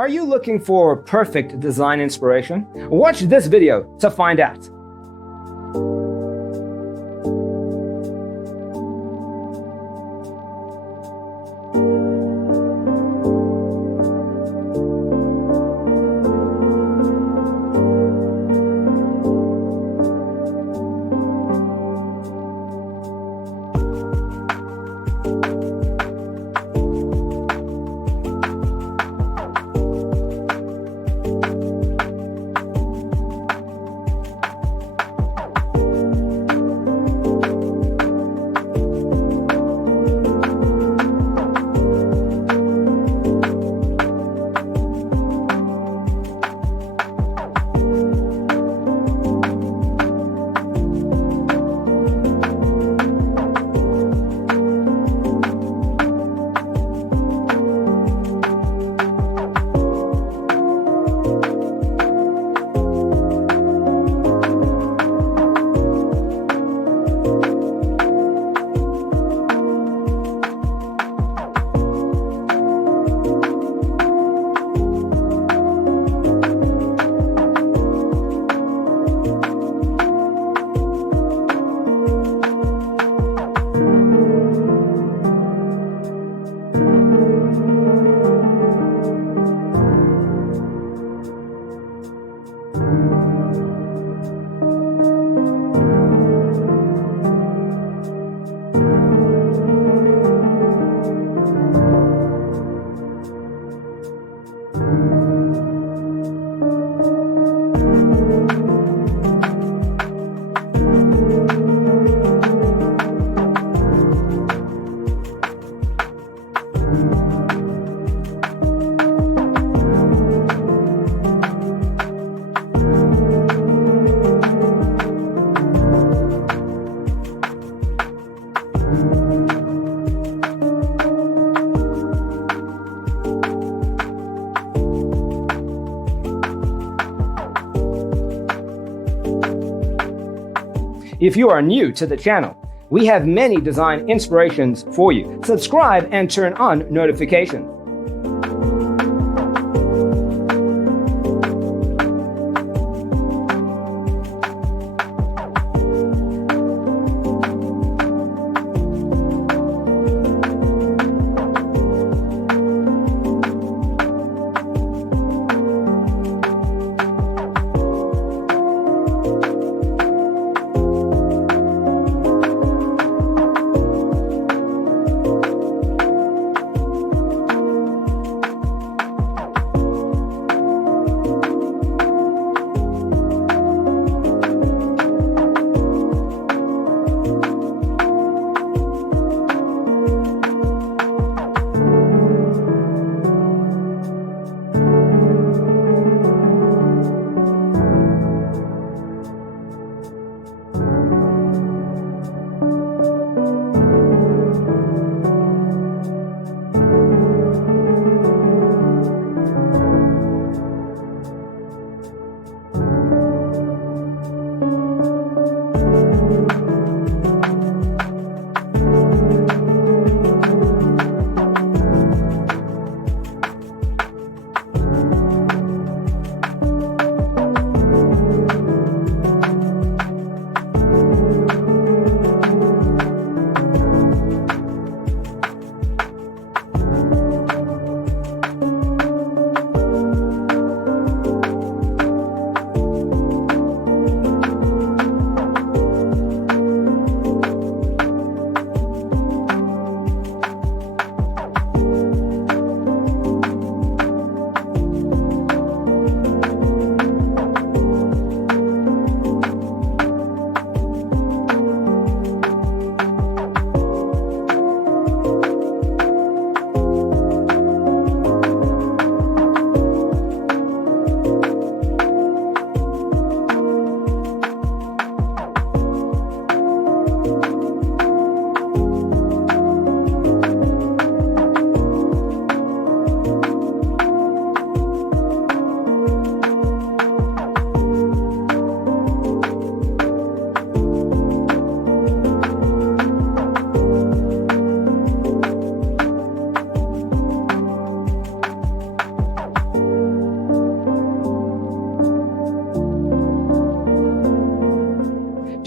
Are you looking for perfect design inspiration? Watch this video to find out. If you are new to the channel, we have many design inspirations for you. Subscribe and turn on notifications.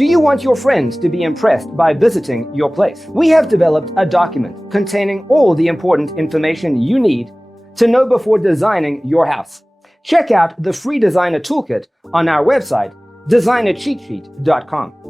Do you want your friends to be impressed by visiting your place? We have developed a document containing all the important information you need to know before designing your house. Check out the free designer toolkit on our website, designercheatsheet.com.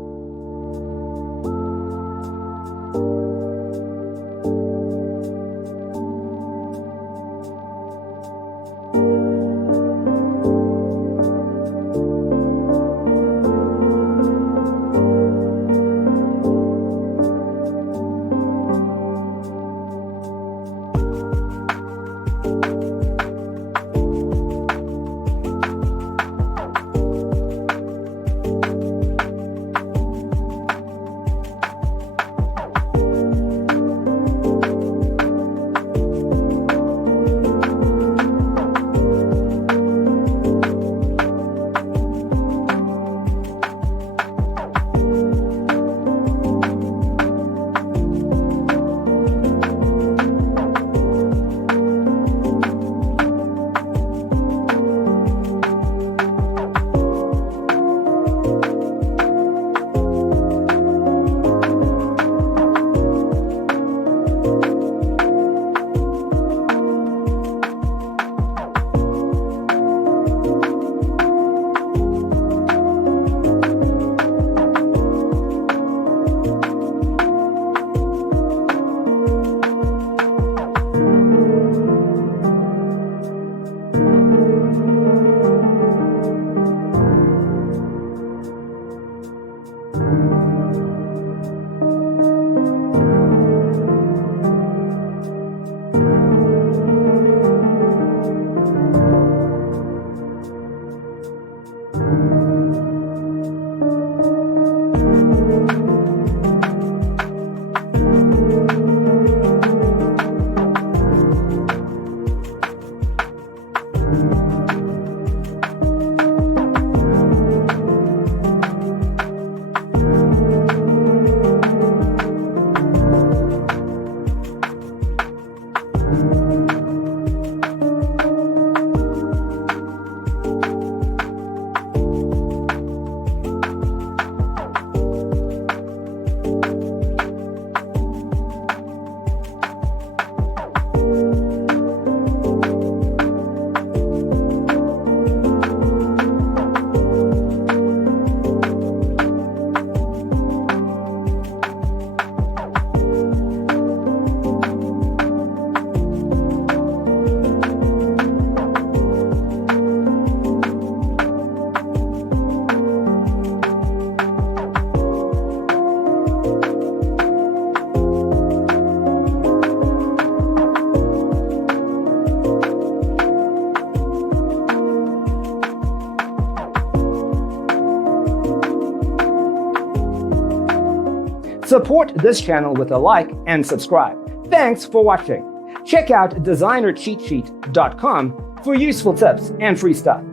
Support this channel with a like and subscribe. Thanks for watching. Check out designercheatsheet.com for useful tips and free stuff.